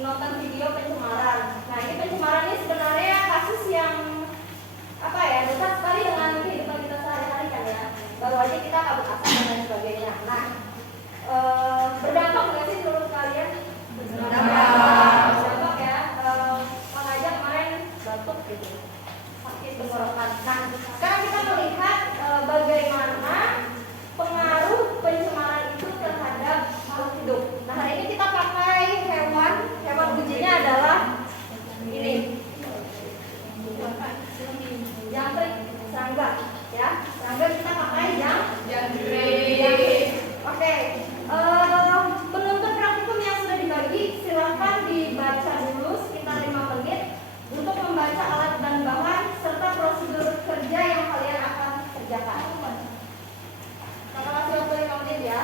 nonton video pencemaran. Nah, ini pencemaran ini sebenarnya kasus yang apa ya, dekat sekali dengan kehidupan kita sehari-hari kan ya. Baru aja kita kabut asap dan sebagainya. Nah, berdampak nggak sih menurut kalian? Berdampak ya. Bang aja kemarin batuk gitu, sakit tenggorokan. Nah, sekarang kita melihat bagaimana pengaruh pencemaran itu terhadap makhluk hidup. Nah, hari ini kita pakai hewan ujinya adalah ini, jangkrik, serangga, ya. Serangga kita pakai jangkrik. Oke. Penuntut praktikum yang sudah dibagi, silahkan dibaca dulu sekitar 5 menit untuk membaca alat dan bahan serta prosedur kerja yang kalian akan kerjakan. Kita kasih waktu 5 menit ya.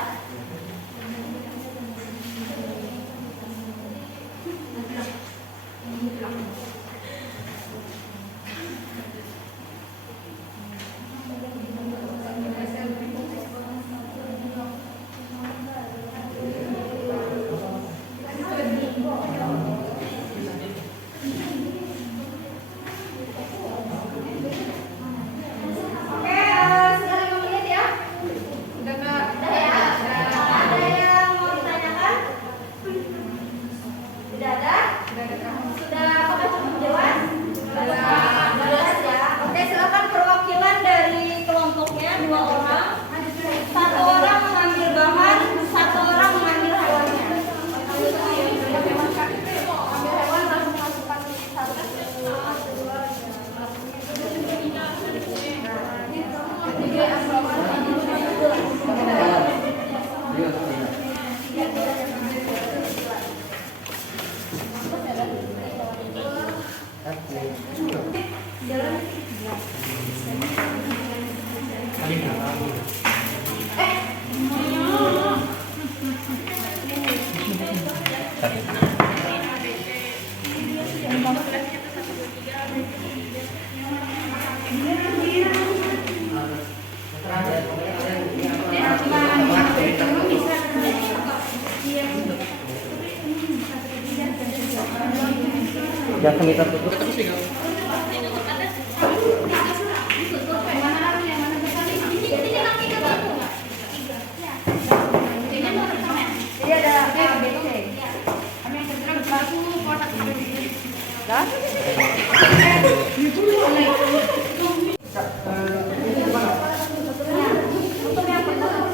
Jangan kita tutup. Jadi ada ABC. Untuk yang pertama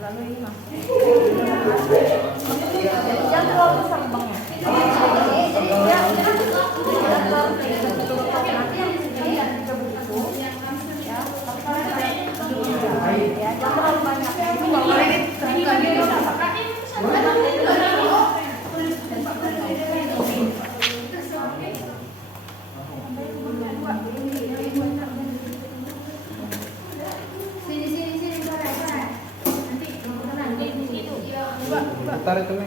lalu ini mas. Jangan terlalu besar bangnya. Jadi dia nanti yang di sini dan juga begitu. Ya, tapi ya jangan terlalu banyak. Tarik tuh.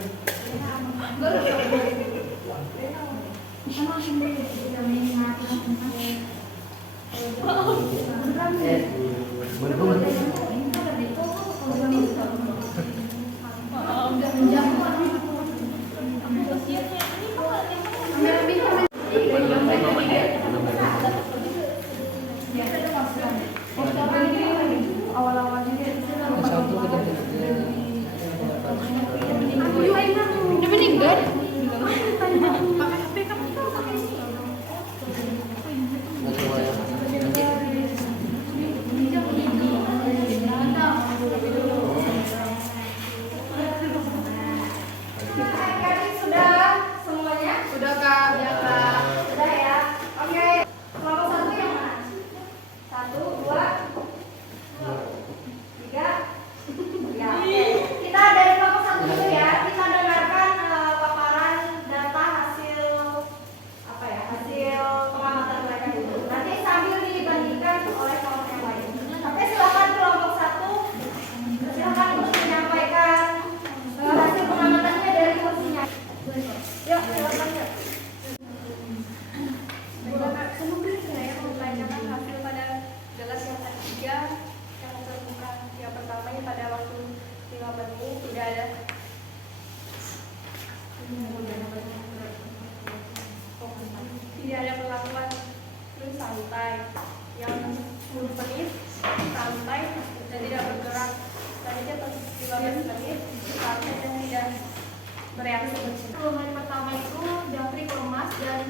bereaksi. 10 menit pertama itu jangkrik lemas dan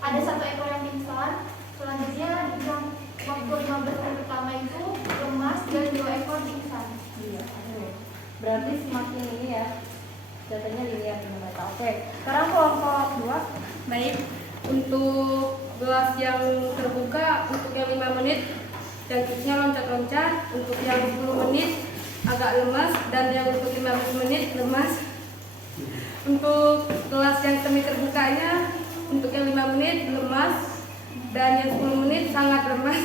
ada 1 ekor yang pingsan. Selanjutnya jam waktu 15 menit pertama itu lemas dan 2 ekor pingsan. Iya. Berarti semakin ini ya datanya linear mereka. Oke. Sekarang kelompok 2. Baik, untuk gelas yang terbuka untuk yang 5 menit jangkiknya loncat-loncat, untuk yang 10 menit agak lemas, dan yang untuk 15 menit lemas. Untuk gelas yang semi terbukanya untuk yang 5 menit lemas, dan yang 10 menit sangat lemas,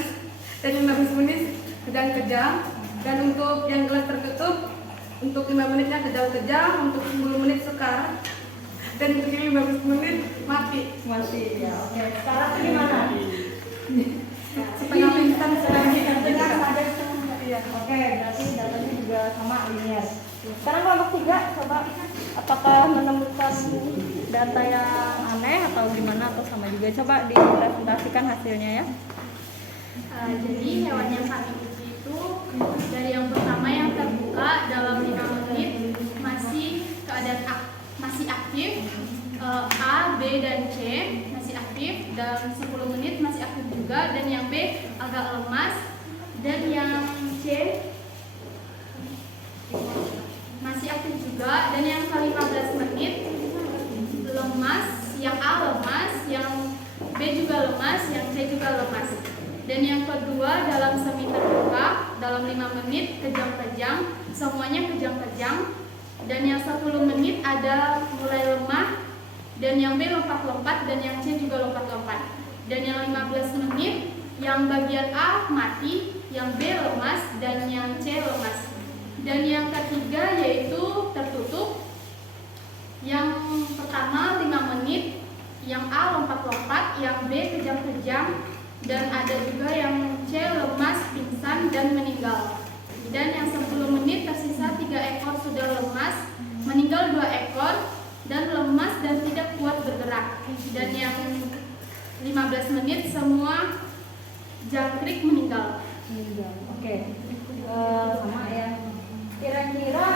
dan 15 menit kejang-kejang. Dan untuk yang gelas tertutup untuk 5 menitnya kejang-kejang, untuk 10 menit sekar, dan untuk yang 15 menit mati. Ya. Oke. Sekarang gimana? Setengah pingsan, setengah Setengah sadar, setengah. Iya. Oke, berarti datanya juga sama linear. Sekarang kelompok 3, coba apakah menemukan data yang aneh atau gimana atau sama juga? Coba dipresentasikan hasilnya ya. Jadi hewan yang kami uji itu dari yang pertama yang terbuka dalam 5 menit masih keadaan masih aktif, A, B, dan C masih aktif, dan 10 menit masih aktif juga, dan yang B agak lemas, dan yang C masih aktif juga, dan yang ke-15 menit lemas, yang A lemas, yang B juga lemas, yang C juga lemas. Dan yang kedua dalam semi terbuka dalam 5 menit kejang-kejang, semuanya kejang-kejang. Dan yang 10 menit ada mulai lemah, dan yang B lompat-lompat, dan yang C juga lompat-lompat. Dan yang 15 menit yang bagian A mati, yang B lemas, dan yang C lemas. Dan yang ketiga yaitu tertutup. Yang pertama 5 menit, yang A lompat-lompat, yang B kejang-kejang, dan ada juga yang C lemas, pingsan, dan meninggal. Dan yang 10 menit tersisa 3 ekor sudah lemas, meninggal 2 ekor, dan lemas dan tidak kuat bergerak. Dan yang 15 menit semua jangkrik meninggal. Oke. Sama ya. Kira-kira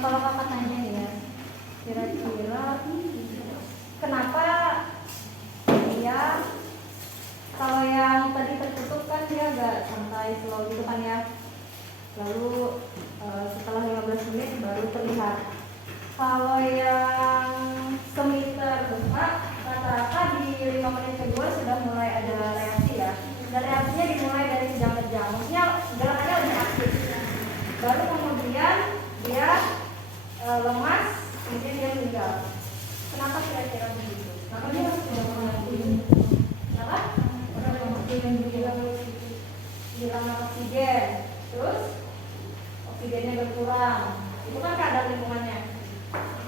kalau kakak tanya nih ya, kira-kira kenapa dia kalau yang tadi tertutup kan dia agak santai slow gitu kan ya, lalu setelah 15 menit baru terlihat. Kalau yang semi terbuka rata-rata di 5 menit kedua sudah mulai ada reaksi ya, dan reaksinya dimulai dari kejang-kejang, maksudnya gerakannya lebih aktif. Baru kemudian dia lemas, kemudian dia meninggal. Kenapa kira-kira begitu? Kenapa dia sudah mulai? Kenapa? Hilang oksigen, terus oksigennya berkurang. Itu kan keadaan lingkungannya.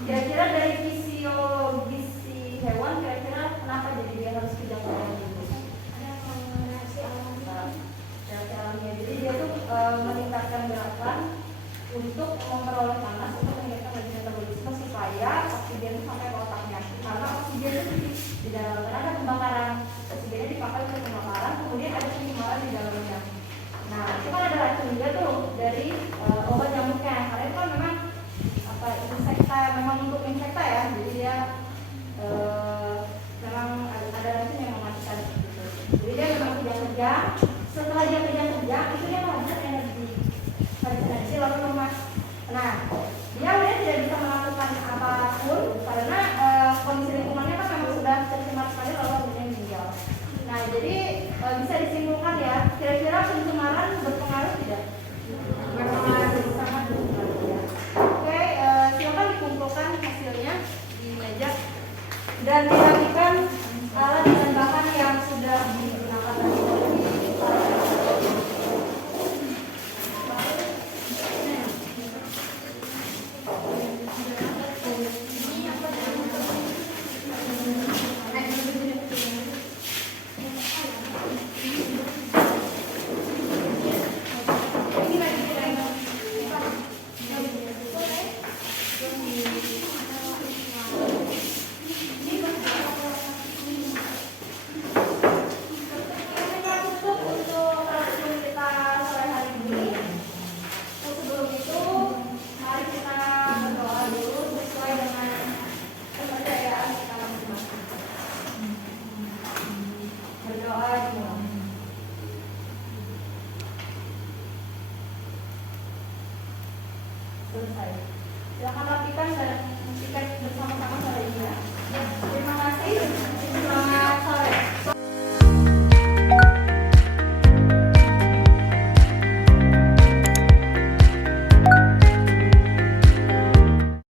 Kira-kira dari fisiologis si hewan, kira-kira kenapa jadi dia harus kejang-kejang gitu? Reaksi alamnya. Jadi dia tuh meningkatkan gerakan untuk memperoleh panas, untuk meningkatkan laju metabolisme supaya oksigen itu sampai ke otaknya. Karena oksigen itu di dalam ada pembakaran, oksigennya dipakai untuk pembakaran, kemudian ada penyumbatan di dalamnya. Nah, itu kan ada racun juga tuh dari obat nyamuknya. Karena itu kan memang insekta, memang untuk insekta ya. Jadi dia memang ada racun yang mematikan gitu. Jadi dia memang kejang-kejang. Setelah dia kejang-kejang, itu dia menghabiskan energi lalu lemas. Nah, dia udah tidak bisa melakukan apapun karena kondisi lingkungannya kan memang sudah tercemar sekali lalu kemudian meninggal. Nah, jadi bisa disimpulkan ya, kira-kira pencemaran berpengaruh tidak? Berpengaruh, sangat berpengaruh ya. Oke, silakan dikumpulkan hasilnya di meja dan dirapikan alat dan bahan yang sudah digunakan tadi. Silakan